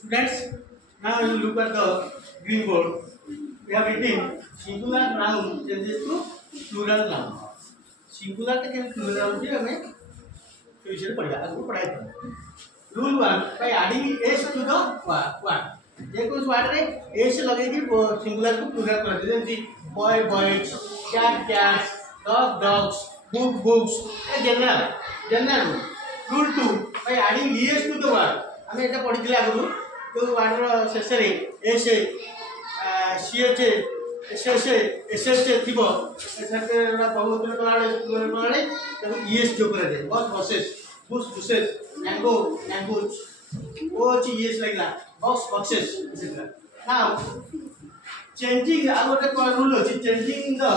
Students, now you look at the green board. We have written singular noun changes to plural noun. Singular के plural noun जी हमें future पढ़ेगा आगे पढ़ाई rule 1 by adding s to the word जे कुछ word रे s लगेगी वो singular को प्लूरल कर देते हैं जी boy boys cat cats dog dogs book books general rule 2 by adding es to the word हमें এটা पढ़िथिले आगु तो वर्ड रो शेष रे s ch ss ss थिबो एथाके बहुवचन कलाले प्लूरल कलाले तो es जो करे दे बस process bush bushes mango mangoes ओ ची yes लगला box boxes etc. Now changing आगोटे को रूल अछि changing the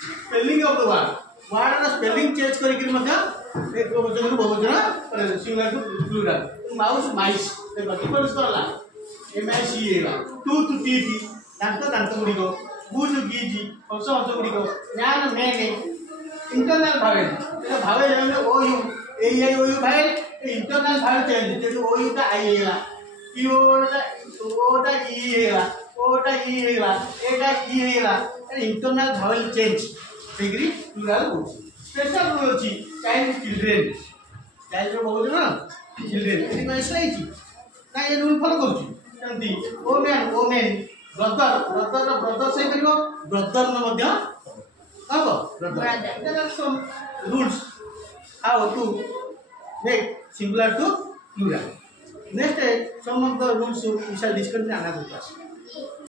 spelling of the word row spelling change करि कि मध्य एक बहुवचन को बहुवचन करे singular to plural mouse mice देखो डिफरेंस करला m i c एला टूथ टीथ दांत गुडी को बुज गीजी हंस गुडी को न्यान मेने इंटरनल भावेल एटा भावेल जेने O U A I O U vowel internal vowel change जेने ओ यू टा आई एला ई ओटा ई एला ओटा ई एला एटा ई एला internal vowel change degree plural हो स्पेशल रूल अछि चाइल्ड चिल्ड्रेन चाइल्ड रो बहुत ना चिल्ड्रेन एटी मैसलाई छी ना ये रूल फॉलो करछि सेंती ओमेन ब्रदर से करिवो ब्रदर न मध्य अब brother there are some rules how to make singular to plural next some of the rules we shall discuss in another class.